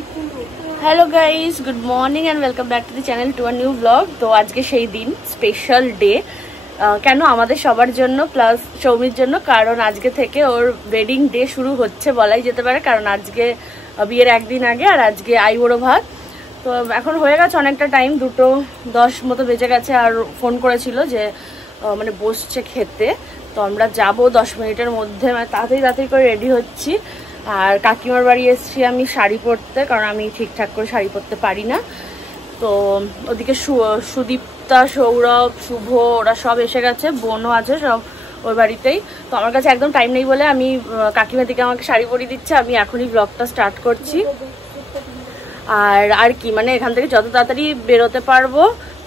Hello guys, good morning and welcome back to the channel to a new blog. तो आज के সেই দিন স্পেশাল ডে কেন আমাদের সবার জন্য প্লাস সৌমির জন্য, কারণ আজকে থেকে ওর ওয়েডিং ডে শুরু হচ্ছে বলাই যেতে পারে। কারণ আজকে বিয়ের একদিন আগে আর আজকে আইবুড়ো ভাত। তো এখন হয়ে গেছে অনেকটা টাইম, 2:10 মতো বেজে গেছে। আর ফোন করেছিল যে মানে বসছে খেতে, তো আমরা যাব 10 মিনিটের মধ্যে। মানে তাড়াতাড়ি করে রেডি হচ্ছি। আর কাকিমার বাড়ি এসেছি আমি শাড়ি পরতে, কারণ আমি ঠিকঠাক করে শাড়ি পরতে পারি না। তো ওদিকে সুদীপ্তা, সৌরভ, শুভ ওরা সব এসে গেছে, বোনও আছে সব ওর বাড়িতেই। তো আমার কাছে একদম টাইম নেই বলে আমি কাকিমা দিকে আমাকে শাড়ি পরিয়ে দিচ্ছে। আমি এখনই ব্লগটা স্টার্ট করছি। আর কি মানে এখান থেকে যত তাড়াতাড়ি বেরোতে পারবো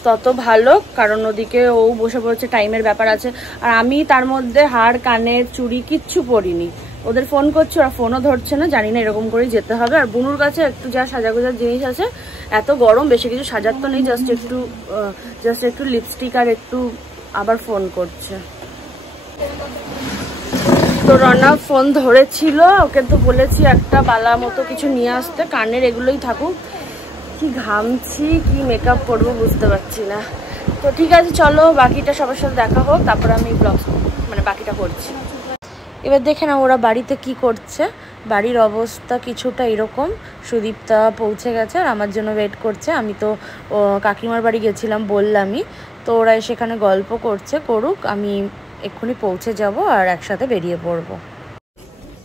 তত ভালো, কারণ ওদিকে ও বসে পড়ছে, টাইমের ব্যাপার আছে। আর আমি তার মধ্যে হার, কানের, চুড়ি কিচ্ছু পরিনি। ওদের ফোন করছে, ওরা ফোনও ধরছে না, জানি না, এরকম করেই যেতে হবে। আর বুনুর কাছে একটু যা সাজাগোজার জিনিস আছে, এত গরম বেশি কিছু সাজার তো নেই, জাস্ট একটু লিপস্টিক আর একটু আবার ফোন করছে। তো রনা ফোন ধরেছিল, ওকে তো বলেছি একটা বালা মতো কিছু নিয়ে আসতে, কানের এগুলোই থাকুক। কি ঘামছি, কি মেকআপ করবো বুঝতে পারছি না। তো ঠিক আছে, চলো বাকিটা সবার সাথে দেখা হোক, তারপর আমি ব্লগ মানে বাকিটা করছি। এবার দেখে না ওরা বাড়িতে কি করছে। বাড়ির অবস্থা কিছুটা এরকম। সুদীপ্তা পৌঁছে গেছে আর আমার জন্য ওয়েট করছে। আমি তো কাকিমার বাড়ি গেছিলাম বললামই, তো ওরা সেখানে গল্প করছে, করুক, আমি এক্ষুনি পৌঁছে যাব আর একসাথে বেরিয়ে পড়বো।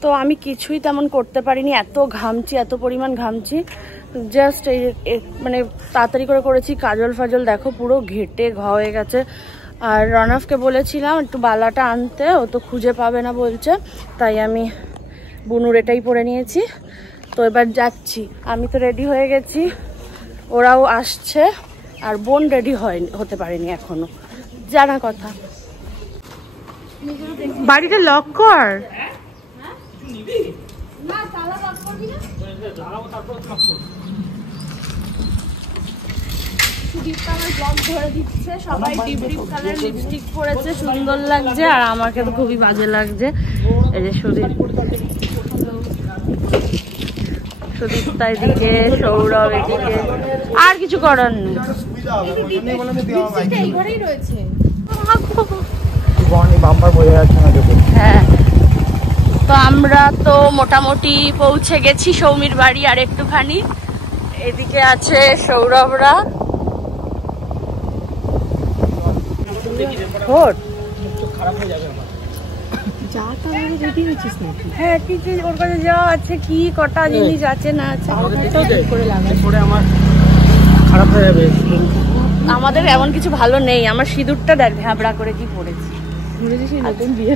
তো আমি কিছুই তেমন করতে পারিনি, এত ঘামছি, এত পরিমাণ ঘামছি। জাস্ট এই মানে তাড়াতাড়ি করে করেছি। কাজল ফাজল দেখো পুরো ঘেটে হয়ে গেছে। আর রনফকে বলেছিলাম একটু বালাটা আনতে, ও তো খুঁজে পাবে না বলছে, তাই আমি বুনুর এটাই পরে নিয়েছি। তো এবার যাচ্ছি, আমি তো রেডি হয়ে গেছি, ওরাও আসছে। আর বোন রেডি হতে পারেনি এখনো, জানা কথা। বাড়িটা লক কর। সবাই ডিপ কালার লিপস্টিক পরেছে, সুন্দর লাগছে। আর আমাকে তো খুবই বাজে লাগছে। এই যে সুদীপ্তা এদিকে, সৌরভ এদিকে, আর কিছু করার নেই। হ্যাঁ, তো আমরা তো মোটামুটি পৌঁছে গেছি সৌমির বাড়ি। আর একটুখানি এদিকে আছে সৌরভরা। হ্যাঁ, কি কি ওর কাছে যাওয়া আছে, কি কটা জিনিস আছে না আছে, আমাদের এমন কিছু ভালো নেই। আমার সিঁদুরটা দেখ ঘাবড়া করে কি পড়েছি, নতুন বিয়ে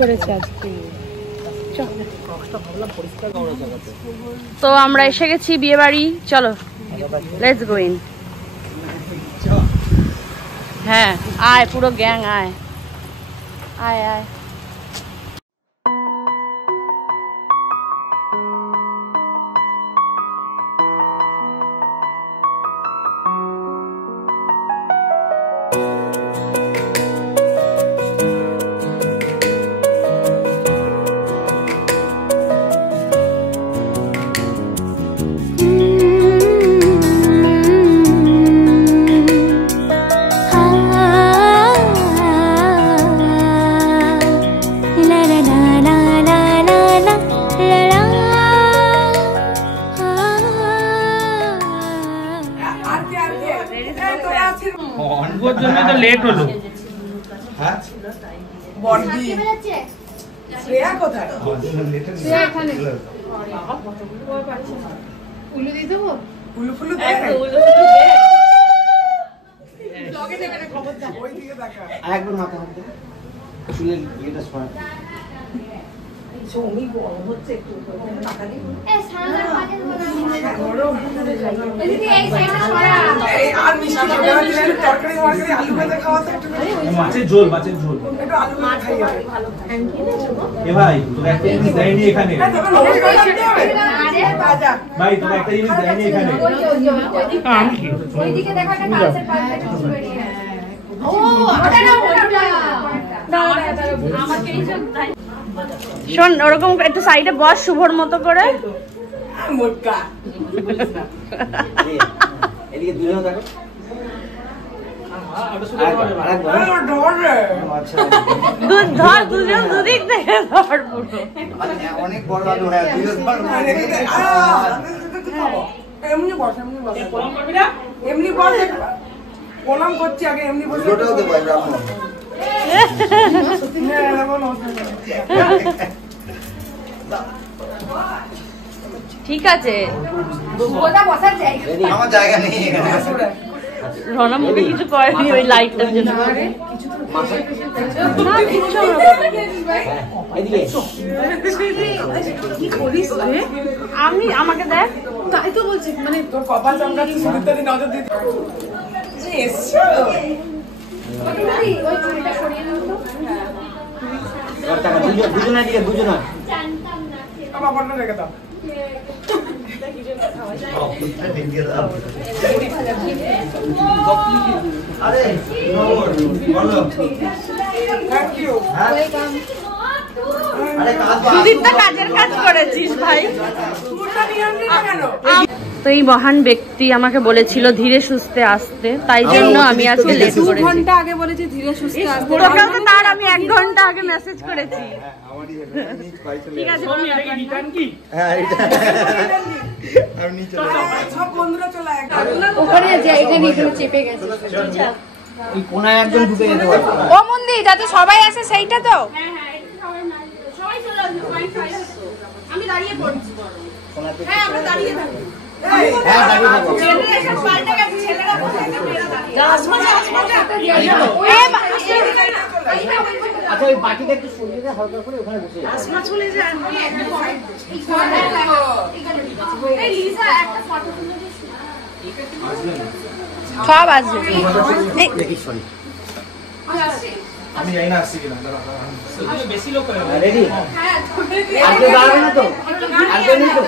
করেছে আজকে। তো আমরা এসে গেছি বিয়ে বাড়ি, চলো লেটস গো ইন। হ্যাঁ আয়, পুরো গ্যাং আয় আয় আয়। লেট হলো। মাছের ঝোল, মাছের ঝোল। এ ভাই তোরা একটা জিনিস দেয়নি এখানে। ভাই তোরা একটা জিনিস দেয়নি এখানে। আমি কি ওইদিকে দেখো একটা কালসের পাশে কিছু বেরিয়ে আছে। ও ওটা না, আমাকে এই সব শোন, ওরকম একটু সাইডে বস শুভর মতো করে। মোটকা এদিকে দুজন দেখো দুধ ধর দুজন দুদিক থেকে ধর পুরো অনেক বড় আলু হ্যাঁ দুজন এমনি বস এমনি বস এমনি বস প্রণাম করছি আগে এমনি বস দুটোও দেবো ব্রাহ্মণ ঠিক আছে আমার জায়গা নেই রনা মুখে কিছু করেনি ওই লাইটটার জন্য আমি আমাকে দেখ তাই তো বলছি মানে তোর কপাল চামড়াচ্ছে সুবিধা দিন নজর দিতে এসছো দুজনা দিকে দুজনা বাবারটা রেখে দাও আরে বলো থ্যাংক ইউ আরে কাজ দুদিন তো কাজের কাজ করেছিস ভাই। তো এই মহান ব্যক্তি আমাকে বলেছিল ধীরে সুস্থে আসতে, তাই জন্য আমি আজকে লেট করেছি। 2 ঘন্টা আগে বলেছি ধীরে সুস্থে আসতে, তোকেও তো তার আমি 1 ঘন্টা আগে মেসেজ করেছি। ঠিক আছে তুমি হ্যাঁ এটা আমি নিচে সব বন্ধুরা চলে আয় ওখানে যে এখানে একটু চেপে গেছে এই কোনায় একজন ঢুকে যেতে পারবে ও মন্দির যাতে সবাই আসে সেইটা তো সবাই চলে আসবে, আমি দাঁড়িয়ে পড়ছি। কোনাতে হ্যাঁ আমরা দাঁড়িয়ে থাকি। হ্যাঁ দাঁড়িয়ে থাকো জেনারেশন পাল্টে গেছে, ছেলেরা বসে না মেয়েরা দাঁড়িয়ে। আচ্ছা ওই বাটিটা একটু সরিয়ে দে হালকা করে ওখানে বসে আসমা চলে যায়। এই লিসা একটা ফটো তুলে দিস না। সব আসবে দেখি সরি আমি জানি না আসছি কিনা বেশি লোক রেডি হ্যাঁ আর কেউ দাঁড়াবে না তো আর কেউ নেই তো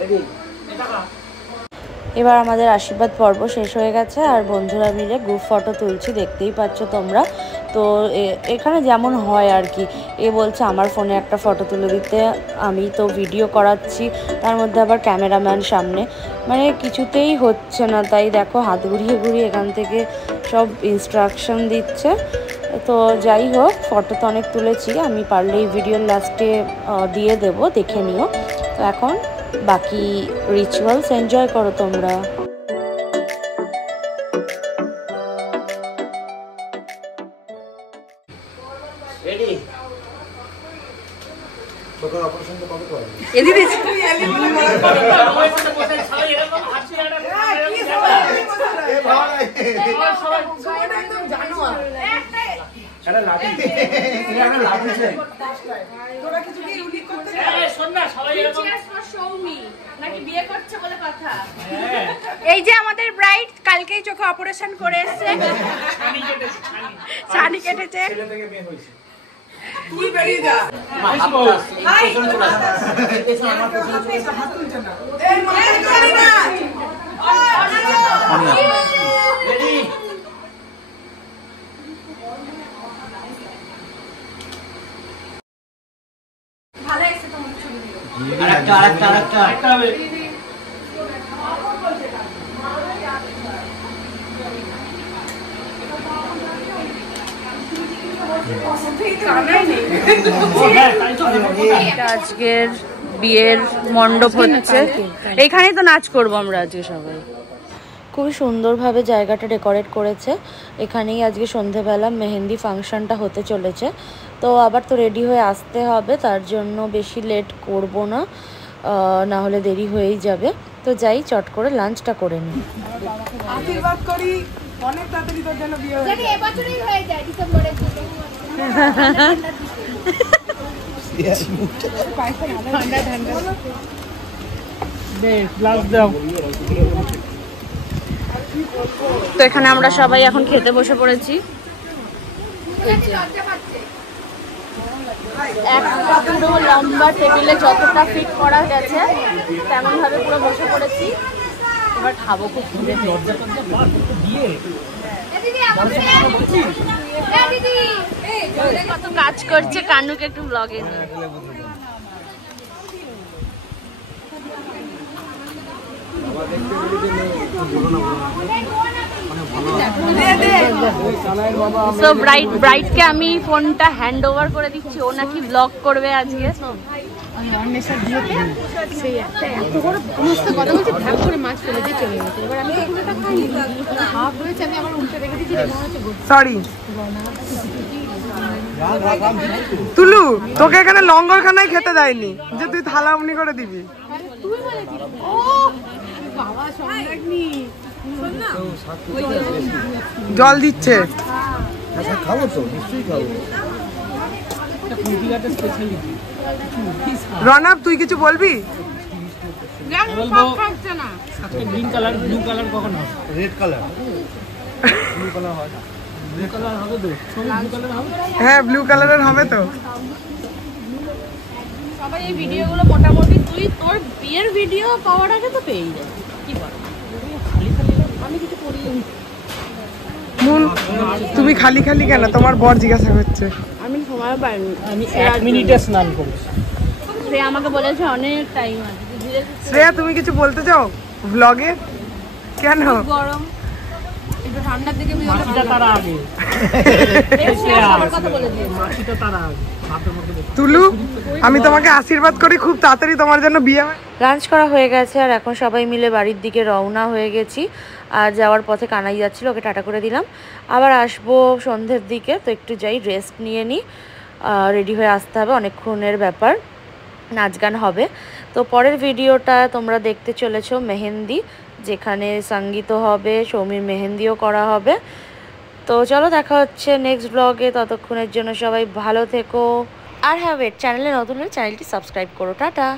রেডি এবার আমাদের আশীর্বাদ পর্ব শেষ হয়ে গেছে আর বন্ধুরা মিলে গ্রুপ ফটো তুলছি, দেখতেই পাচ্ছ তোমরা। তো এখানে যেমন হয় আর কি, এ বলছে আমার ফোনে একটা ফটো তুলে দিতে, আমি তো ভিডিও করাচ্ছি, তার মধ্যে আবার ক্যামেরাম্যান সামনে, মানে কিছুতেই হচ্ছে না। তাই দেখো হাত ঘুরিয়ে ঘুরিয়ে এখান থেকে সব ইনস্ট্রাকশন দিচ্ছে। তো যাই হোক, ফটো তো অনেক তুলেছি, আমি পারলে এই ভিডিওর লাস্টে দিয়ে দেবো, দেখে নিও। তো এখন বাকি রিচুয়ালস এনজয় করো তোমরা। রেডি তোর অপারেশন তো কবে করবে এদিকে এটা লাঠি এটা লাঠি আছে তোরা কিছু কি ইউনিক করতে এই শোন না সবাই এরকম নাকি বিয়ে করছে বলে কথা। এই যে আমাদের ব্রাইড কালকেই চোখে অপারেশন করে এসেছে, ছানি কেটেছে। ছেলে থেকে মেয়ে হইছে তুই বেরিয়ে যা পেছনে চলে আসবে পেছনে আমার পেছনে চলে হাত তুলছে না এই মাথা করি না রেডি ভালো এসে তোমার ছবি দিও। আরেকটা হবে এটা আজকের বিয়ের মণ্ডপ হচ্ছে, এইখানেই তো নাচ করবো আমরা আজকে সবাই। খুবই সুন্দরভাবে জায়গাটা ডেকোরেট করেছে। এখানেই আজকে সন্ধেবেলা মেহেন্দি ফাংশনটা হতে চলেছে। তো আবার তো রেডি হয়ে আসতে হবে, তার জন্য বেশি লেট করব না, না হলে দেরি হয়েই যাবে। তো যাই চট করে লাঞ্চটা করে নিই। আশীর্বাদ করি অনেক তাড়াতাড়ি তোর জন্য বিয়ে হয়ে জানি এবছরই হয়ে যায় ডিসেম্বরের দিকে। তো এখানে আমরা সবাই এখন খেতে বসে পড়েছি। একটা পুরো লম্বা টেবিলে যতটা ফিট করা গেছে তেমন ভাবে পুরো বসে পড়েছি। এবার খাবো, খুব খিদে পেয়েছে। কত কাজ করছে, কানুকে একটু ব্লগে নিয়ে। সো ব্রাইডকে আমি ফোনটা হ্যান্ড ওভার করে দিচ্ছি, ও নাকি ব্লগ করবে আজকে। সরি তুলু, তোকে এখানে লঙ্গরখানায় খেতে দেয়নি যে তুই থালা অমনি করে দিবি। জল দিচ্ছে। খাবো তো, নিশ্চয়ই খাবো। রনব তুই কিছু বলবি? গ্রিন কালার, ব্লু কালার কখন হবে? রেড কালার, ব্লু কালার হয় না, ব্লু কালার হবে তো, ব্লু কালার হবে। হ্যাঁ ব্লু কালারের হবে তো। সবাই এই ভিডিওগুলো মোটামুটি তুই তোর বিয়ের ভিডিও পাওয়ার আগে তো পেয়েই যাবে, কি বল? আমি কিছু করি মুন, তুমি খালি খালি কেন? তোমার বর জিজ্ঞাসা করছে। আমি সময় পাইনি, আমি 1 মিনিটে স্নান করি। সে আমাকে বলেছে অনেক টাইম আছে। শ্রেয়া তুমি কিছু বলতে চাও ব্লগে? কেন? গরম একটু ঠান্ডার দিকে মাছিটা তার আগে, সবার কথা বলে দিয়েছে। মাছিটা তার আগে। তুলু, আমি তোমাকে আশীর্বাদ করি খুব তাড়াতাড়ি তোমার জন্য বিয়ে হয়। লাঞ্চ করা হয়ে গেছে আর এখন সবাই মিলে বাড়ির দিকে রওনা হয়ে গেছি। আর যাওয়ার পথে কানাই যাচ্ছিল, ওকে টাটা করে দিলাম। আবার আসবো সন্ধ্যের দিকে, তো একটু যাই রেস্ট নিয়ে নিই, রেডি হয়ে আসতে হবে, অনেকক্ষণের ব্যাপার, নাচ গান হবে। তো পরের ভিডিওটা তোমরা দেখতে চলেছো মেহেন্দি, যেখানে সঙ্গীতও হবে, সৌমির মেহেন্দিও করা হবে। তো চলো দেখা হচ্ছে নেক্সট ব্লগে, ততক্ষণের জন্য সবাই ভালো থেকো। আর হ্যাঁ ওয়েট, চ্যানেলে নতুন হলে চ্যানেলটি সাবস্ক্রাইব করো। টাটা।